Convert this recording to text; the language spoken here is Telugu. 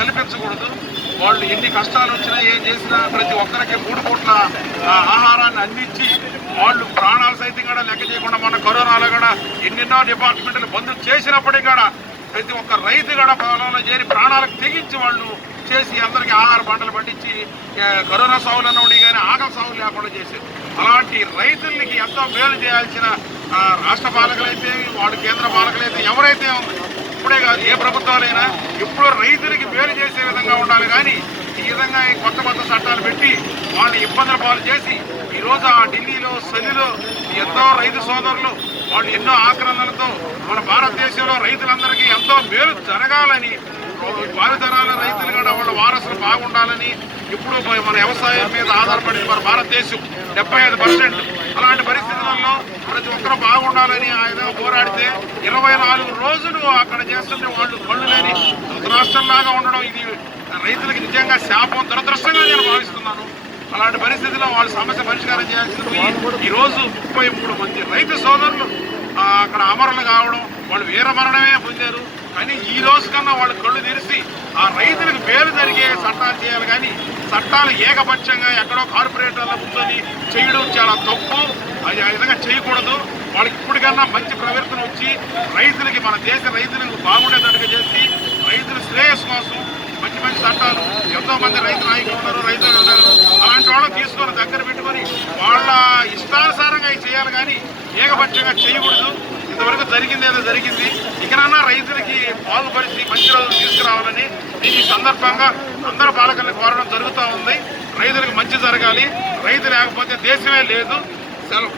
కల్పించకూడదు. వాళ్ళు ఎన్ని కష్టాలు వచ్చినా ఏం చేసినా ప్రతి ఒక్కరికి 3 పూట్ల ఆహారాన్ని అందించి వాళ్ళు ప్రాణాలు సైతం కూడా లెక్క చేయకుండా మన కరోనాలో కూడా ఎన్నెన్నో డిపార్ట్మెంట్లు బంద్ చేసినప్పటికీ కూడా ప్రతి ఒక్క రైతు కూడా పొలంలో చేరి ప్రాణాలకు తెగించి వాళ్ళు చేసి అందరికీ ఆహార పంటలు పండించి కరోనా సాగులను ఉండి కానీ ఆకలి సాగులు లేకుండా చేశారు. అలాంటి రైతులకి ఎంతో మేలు చేయాల్సిన రాష్ట్ర పాలకులైతే వాడు కేంద్ర పాలకులైతే ఎవరైతే ఇప్పుడే కాదు ఏ ప్రభుత్వాలైనా ఎప్పుడూ రైతులకి మేలు చేసే విధంగా ఉండాలి. కానీ ఈ విధంగా కొత్త కొత్త చట్టాలు పెట్టి వాళ్ళని ఇబ్బందుల పాలు చేసి ఈరోజు ఆ ఢిల్లీలో చలిలో ఎంతో రైతు సోదరులు వాళ్ళు ఎన్నో ఆక్రమణలతో మన భారతదేశంలో రైతులందరికీ ఎంతో మేలు జరగాలని భావితరాల రైతులు కూడా వాళ్ళ వారసులు బాగుండాలని ఇప్పుడు మన వ్యవసాయం మీద ఆధారపడి మన భారతదేశం 75%. అలాంటి పరిస్థితులలో ప్రతి ఒక్కరూ బాగుండాలని ఆయన పోరాడితే 24 రోజులు అక్కడ చేస్తుంటే వాళ్ళు కళ్ళు లేని రాష్ట్రంలాగా ఉండడం ఇది రైతులకి నిజంగా శాపం, దురదృష్టంగా నేను భావిస్తున్నాను. అలాంటి పరిస్థితుల్లో వాళ్ళ సమస్య పరిష్కారం చేయాల్సింది పోయి ఈరోజు 33 మంది రైతు సోదరులు అక్కడ అమరులు కావడం, వాళ్ళు వీర మరణమే పొందారు. కానీ ఈ రోజు కన్నా వాళ్ళు కళ్ళు తెరిచి ఆ రైతులకు మేలు జరిగే చట్టాలు చేయాలి. కానీ చట్టాలు ఏకపక్షంగా ఎక్కడో కార్పొరేటర్ల కూర్చొని చేయడం చాలా తప్పు. అది ఆ విధంగా చేయకూడదు. వాళ్ళకి ఇప్పటికన్నా మంచి ప్రవర్తన వచ్చి రైతులకి మన దేశ రైతులకు బాగుండేటట్టుగా చేసి రైతుల శ్రేయస్సు కోసం మంచి మంచి చట్టాలు ఎంతో మంది రైతు నాయకులు ఉన్నారు, రైతులు ఉన్నారు. అలాంటి వాళ్ళని తీసుకొని దగ్గర పెట్టుకొని వాళ్ళ ఇష్టానుసారంగా చేయాలి. కానీ ఏకపక్షంగా చేయకూడదు. ఇంతవరకు జరిగింది ఏదో జరిగింది. ఇకనన్నా రైతులకి బాగుపరిచి మంచి రోజులు తీసుకురావాలని దీని సందర్భంగా అందరూ పాలకులను కోరడం జరుగుతూ ఉంది. రైతులకు మంచి జరగాలి. రైతు లేకపోతే దేశమే లేదు. సెలవు.